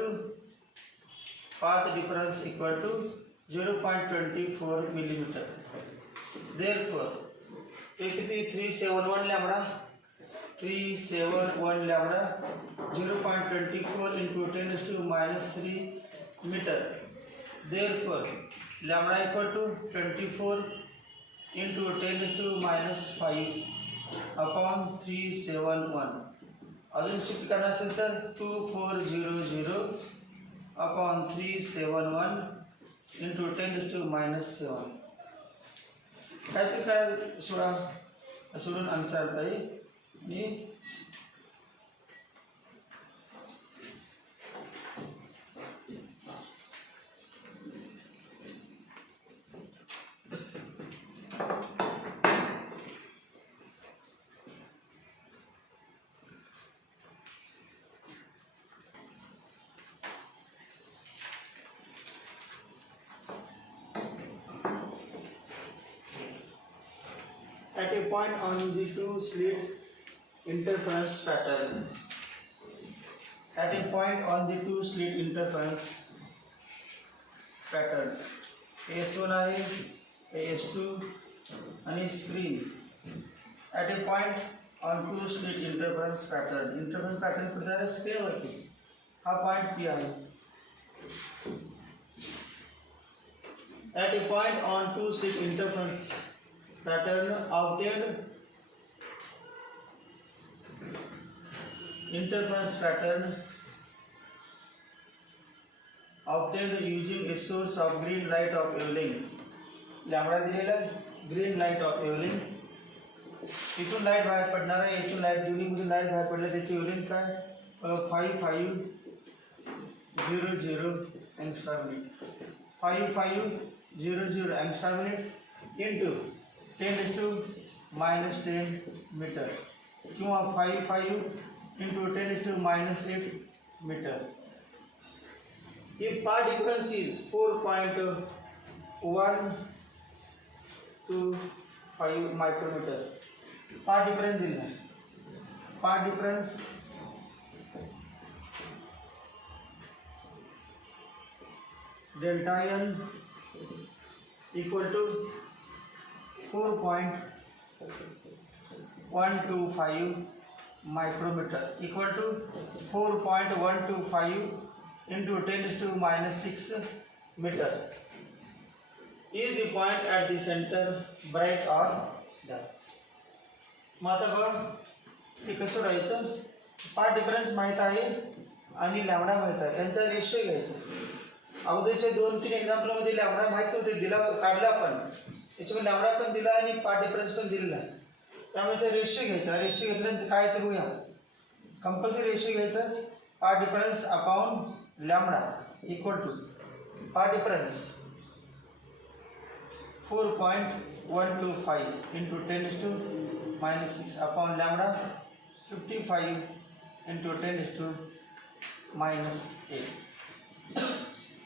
to 0.24 millimeter. Therefore ये किती 371 lambda 0.24 into 10⁻³ meter. Therefore lambda equal to 24 into 10⁻5 upon 371. अजून शिफ्ट करना असेल तर 2400 upon 371 into 10⁻7. काय ते काय सोडून आन्सर पाहिजे मी at a point on the two slit interference pattern. At a point on the two slit interference pattern, S1 आहे S2 आणि screen. At a point on two slit interference pattern कुठे आहे स्क्रीन वरती हा पॉइंट P आहे. At a point on two slit interference pattern obtained using a source of green light of wavelength. Lambda दिलेला ग्रीन लाईट ऑफ वेवलेंथ. इथून लाईट बाहेर पडणार आहे, इथून लाईट दोन्हीमधून लाईट बाहेर पडलं त्याची वेवलेंथ काय 5500 angstrom minute 5500 angstrom minute into 10⁻10 metre किंवा 55 into 10⁻8 metre. If path difference is 4.125 micrometer, path difference दिला है. Path difference delta n equal to 4.125 micrometer equal to 4.125 into 10⁻6 meter is the point at the center bright or dark. मग आता बघ हे कसं राहायचं पार्ट डिफरन्स माहीत आहे आणि लॅम्बडा माहीत आहे यांचा रेशियो घ्यायचा. अगोदरच्या 2-3 एक्झाम्पलमध्ये लॅम्बडा माहीत नव्हते दिला काढला आपण याच्यामध्ये लॅम्बडा पण दिला आणि पार्ट डिफरन्स पण दिलेला आहे. त्यामुळे रेशियो घ्यायचा. रेशियो घेतल्यानंतर काय तर बघूया कंपल्सरी रेशियो घ्यायचा part difference upon lambda equal to part difference 4.125 into 10⁻6 upon lambda 55 into 10⁻8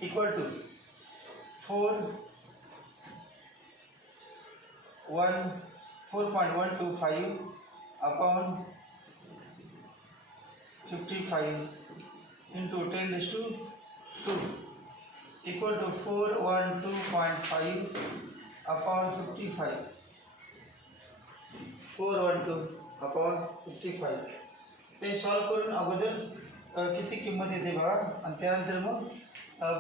equal to 4.125 upon 55 into 10⁻2 equal to 412.5 upon 55 412 upon 55. ते सॉल्व करून अगोदर किती किंमत येते बघा आणि त्यानंतर मग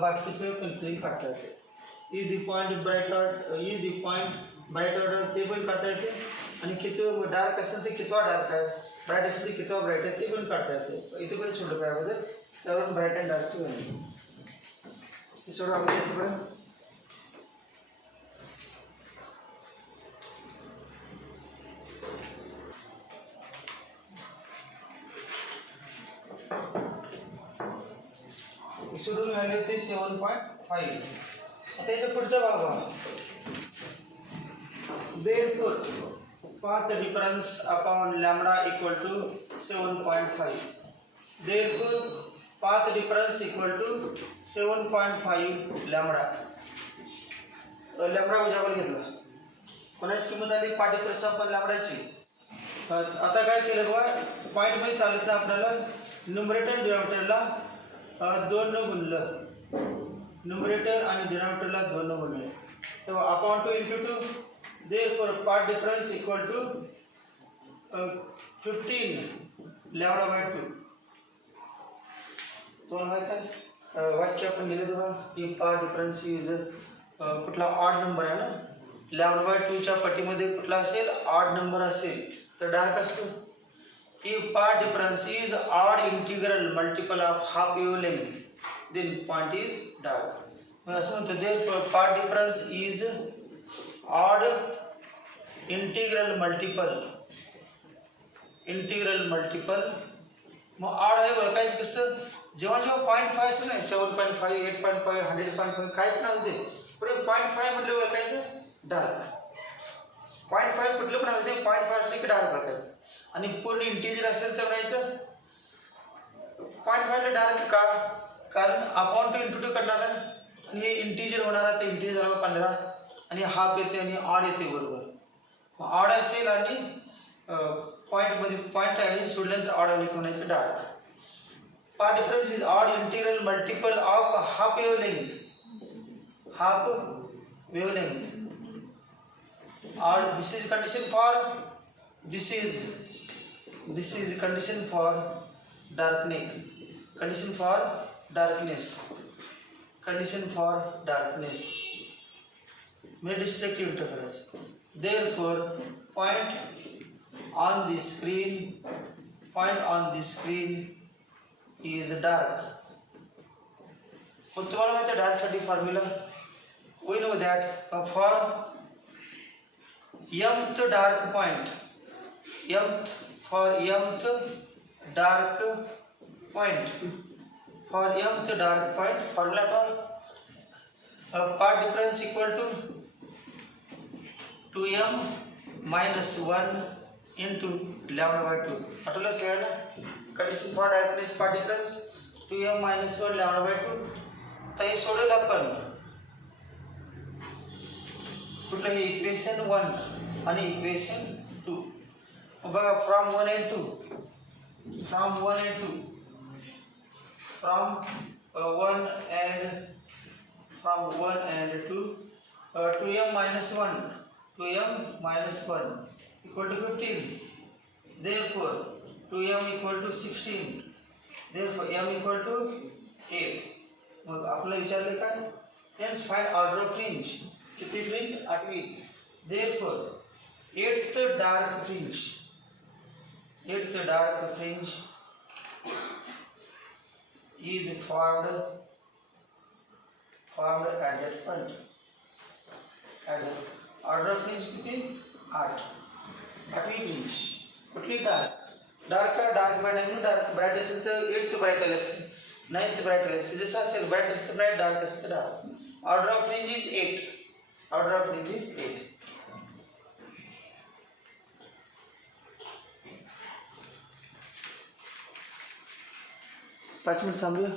बाकीचं कॅल्क्युलेट काढता येते. Is the point bright order ते पण काढता येते आणि किती डार्क असेल तर कितवा डार्क आहे ब्राईट असेल तर कितवा ब्राईट आहे ते पण काढता येते. इथे पण सोडलं पाहिजे अगोदर त्यावरून ब्राईट अँड डार्कची व्हॅल्यू हे सोडून अगोदर इथे पण सोडून व्हॅल्यू होते 7.5. आता याचा पुढचा भाग बघा. Therefore path difference upon lambda equal to 7.5. Therefore path difference equal to 7.5 lambda. Lambda उजावर घेतला कोणाची किंमत आली पार्ट डिफरन्स अपॉन लॅम्बडाची. आता काय केलं बघा पॉईंट मध्ये चालत नाही आपल्याला न्यूमरेटर डिनॉमिनेटरला 2 न गुणलं, न्यूमरेटर आणि डिनॉमिनेटरला 2 न गुणलं तेव्हा upon 2 into 2, therefore part difference equal to 15 lambda by 2. तुम्हाला माहिती आहे वाक्य आपण लिहिले तेव्हा की पार्ट डिफरन्स इज कुठला ऑड नंबर आहे ना, लॅम्बडा बाय 2 च्या पटीमध्ये कुठला असेल ऑड नंबर असेल तर डार्क असतो. If part difference is odd integral multiple of half wavelength, then point is dark. असं म्हणतो therefore part difference is odd integral multiple. मग ऑड आहे ओळखायचं कसं, जेव्हा 0.5 असेल ना 7.5 8.5 100.5 काय पण असू दे पुढे 0.5 म्हटलं ओळखायचं डार्क. 0.5 कुठलं पण असू दे 0.5 असले की डार्क ओळखायचं. आणि पूर्ण इंटिजर असेल तर म्हणायचं 0.5 डार्क का, कारण अपॉन 2 into 2 करणार आहे आणि हे इंटिजर होणार आहे तर इंटिजर 15 आणि हाफ येते आणि ऑड येते बरोबर. मग ऑड असेल आणि पॉईंटमध्ये पॉईंट आहे सोडल्यानंतर ऑड आले की म्हणायचं dark. Part difference is odd integral multiple of half wavelength. और this is condition for darkness may destructive interference. Therefore point on the screen is dark. तुम्हाला माहिती आहे डार्क साठी formula, we know that for mth dark point formula to part difference equal to 2m minus 1 into lambda by 2. आठवलं सगळ्यांना condition for darkness part difference 2m minus 1 lambda by 2. तर हे सोडवलं आपण कुठलं हे इक्वेशन 1 आणि इक्वेशन 2. बघा from 1 and 2 2m minus 1 equal to 15. Therefore 2m equal to 16. Therefore m equal to 8. मग आपल्याला विचारले काय, hence find order of fringe. किती fringe 8वी. Therefore 8th dark fringe is formed at that point. Order of fringe किती 8. 8वी फ्रिंज कुठली डार्क ब्राईट असेल तर 8th ब्राईट असते, 9th ब्राईट असते, जसं असेल ब्राईट असतं ब्राईट, डार्क असतं dark. Order of fringe is 8. पाच मिनिट थांबूया.